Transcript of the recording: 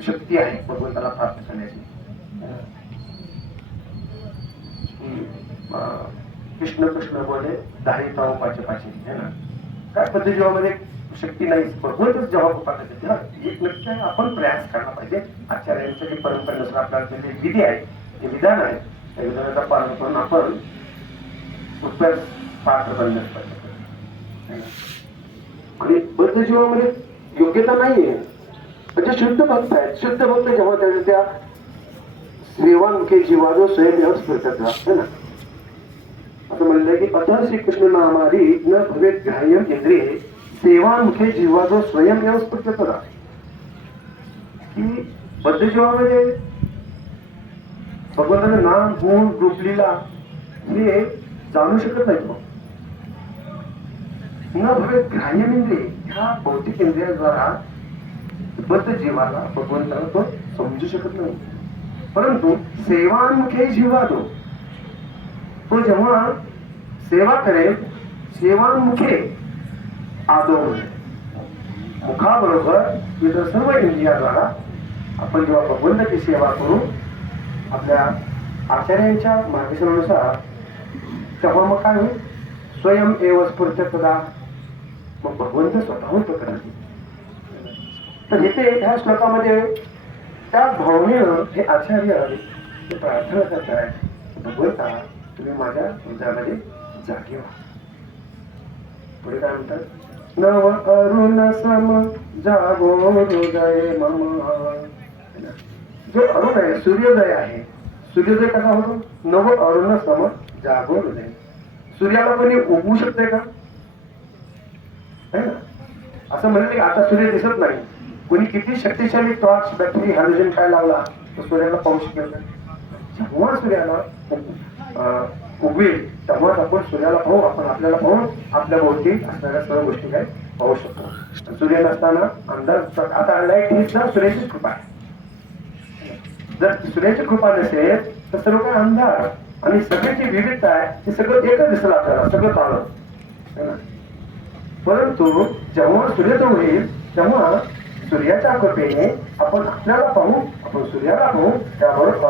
शक्ती आहे भगवंताला प्राप्त करण्याची. कृष्ण कृष्ण बोले धारिता पाचे पाचे है ना. काय पद्धती जीवामध्ये शक्ती नाही, भगवंतच जेव्हा कृपा करते एक नक्की आपण प्रयास करायला पाहिजे. आचार्यांच्या जे परंपरेनुसार आपल्याला जे विधी आहे, जे विधान आहे, त्या विधानाचा पालन करून आपण उत्तर पात्र बनण्यास पाहिजे. आणि बद्ध जीवामध्ये योग्यता नाहीये. म्हणजे शुद्ध भक्त आहेत. शुद्ध भक्त जेव्हा त्या सेवामुखे जीवा जो स्वयं स्फूर्तात है ना. असं म्हणलंय की अथ श्रीकृष्ण नामादी न भवेत ग्राह्य इंद्रिय सेवामुखे जीवा जो स्वयं स्फूर्तात करा. की बद्ध जीवामध्ये भगवंताचं नाम गुण रूप लीला हे जाणू शकत नाही. तो न भवेत ग्राह्य इंद्रिय ह्या भौतिक इंद्रियाद्वारा बद्ध जीवाला भगवंताला तो समजू शकत नाही. परंतु सेवामुखे जीवा तो जेव्हा सेवा करेल, सेवामुखे आदो मुखाबरोबर इतर सर्व इंद्रियाद्वारा आपण जेव्हा भगवंताची सेवा करू आपल्या आचार्यांच्या मार्गदर्शनानुसार, तेव्हा मग काय होईल? स्वयं एव स्फूर्तदा. मग भगवंत स्वतःहून प्रकट. तर इथे ह्या श्लोकामध्ये त्या भावनेनं हे आचार्य हे प्रार्थना करतायत, भगवंता तुम्ही माझ्या हृदयामध्ये जागे व्हा. पुढे काय म्हणतात? नव अरुण सम जागो हृदय मम. जो अरुण आहे, सूर्योदय आहे. सूर्योदय कसा होतो? नव अरुण सम जागो हृदय. सूर्याला कोणी उगवू शकते का? है ना. असं म्हणले की आता सूर्य दिसत नाही, कोणी किती शक्तिशाली टॉर्च बॅटरी हायड्रोजन काय लावला तर सूर्याला पाहू शकेल का? जेव्हा सूर्याला उगवेल तेव्हाच आपण सूर्याला पाहू, आपण आपल्याला पाहून आपल्या भोवती असणाऱ्या सर्व गोष्टी काय पाहू शकतो. सूर्य नसताना अंदाज. आता लाईट ही सुद्धा सूर्याची कृपा आहे. जर सूर्याची कृपा नसेल तर सर्व काय अंधार आणि सगळ्याची विविधता आहे ते सगळं एकच दिसलं आपल्याला, सगळं चालत. परंतु जेव्हा सूर्योदय होईल तेव्हा सूर्याच्या कृपेने आपण आपल्याला पाहू, आपण सूर्याला पाहू, त्याबरोबर